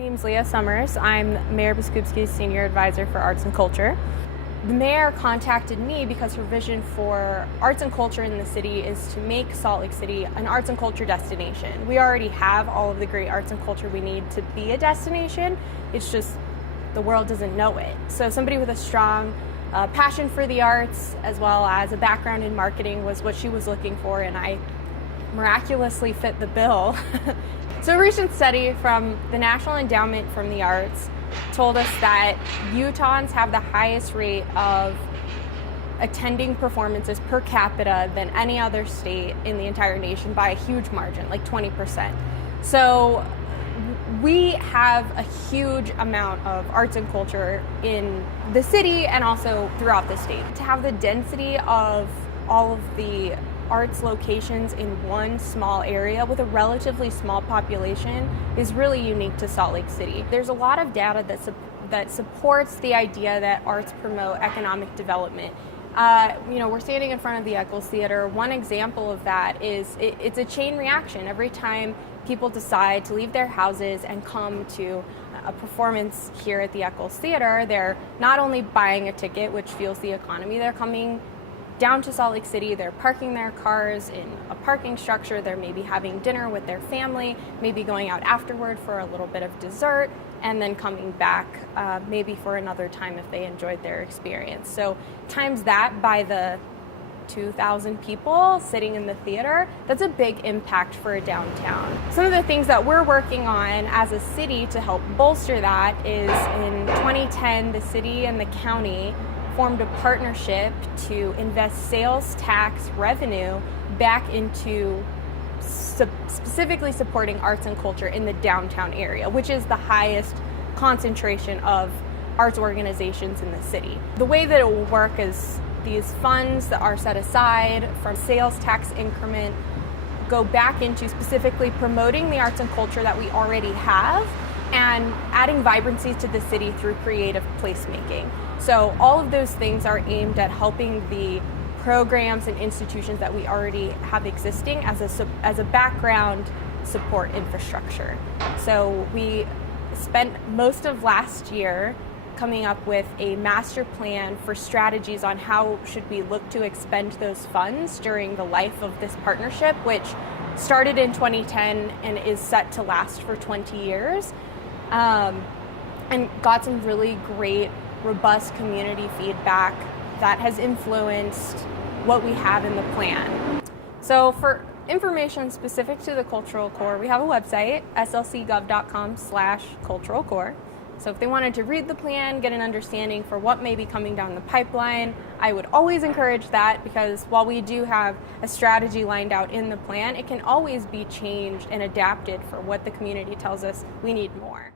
name's Lia Summers. I'm Mayor Biskupski's Senior Advisor for Arts and Culture. The mayor contacted me because her vision for arts and culture in the city is to make Salt Lake City an arts and culture destination. We already have all of the great arts and culture we need to be a destination. It's just the world doesn't know it. So somebody with a strong passion for the arts as well as a background in marketing was what she was looking for, and I miraculously fit the bill. So a recent study from the National Endowment for the Arts told us that Utahns have the highest rate of attending performances per capita than any other state in the entire nation by a huge margin, like 20%. So we have a huge amount of arts and culture in the city and also throughout the state. To have the density of all of the arts locations in one small area with a relatively small population is really unique to Salt Lake City. There's a lot of data that supports the idea that arts promote economic development. We're standing in front of the Eccles Theater. One example of that is it's a chain reaction. Every time people decide to leave their houses and come to a performance here at the Eccles Theater, they're not only buying a ticket, which fuels the economy, they're coming down to Salt Lake City, they're parking their cars in a parking structure, they're maybe having dinner with their family, maybe going out afterward for a little bit of dessert, and then coming back maybe for another time if they enjoyed their experience. So times that by the 2,000 people sitting in the theater, that's a big impact for a downtown. Some of the things that we're working on as a city to help bolster that is in 2010, the city and the county formed a partnership to invest sales tax revenue back into specifically supporting arts and culture in the downtown area, which is the highest concentration of arts organizations in the city. The way that it will work is these funds that are set aside from sales tax increment go back into specifically promoting the arts and culture that we already have and adding vibrancy to the city through creative placemaking. So all of those things are aimed at helping the programs and institutions that we already have existing as a background support infrastructure. So we spent most of last year coming up with a master plan for strategies on how should we look to expend those funds during the life of this partnership, which started in 2010 and is set to last for 20 years. And got some really great, robust community feedback that has influenced what we have in the plan. So for information specific to the Cultural Core, we have a website, slcgov.com/cultural core. So if they wanted to read the plan, get an understanding for what may be coming down the pipeline, I would always encourage that, because while we do have a strategy lined out in the plan, it can always be changed and adapted for what the community tells us we need more.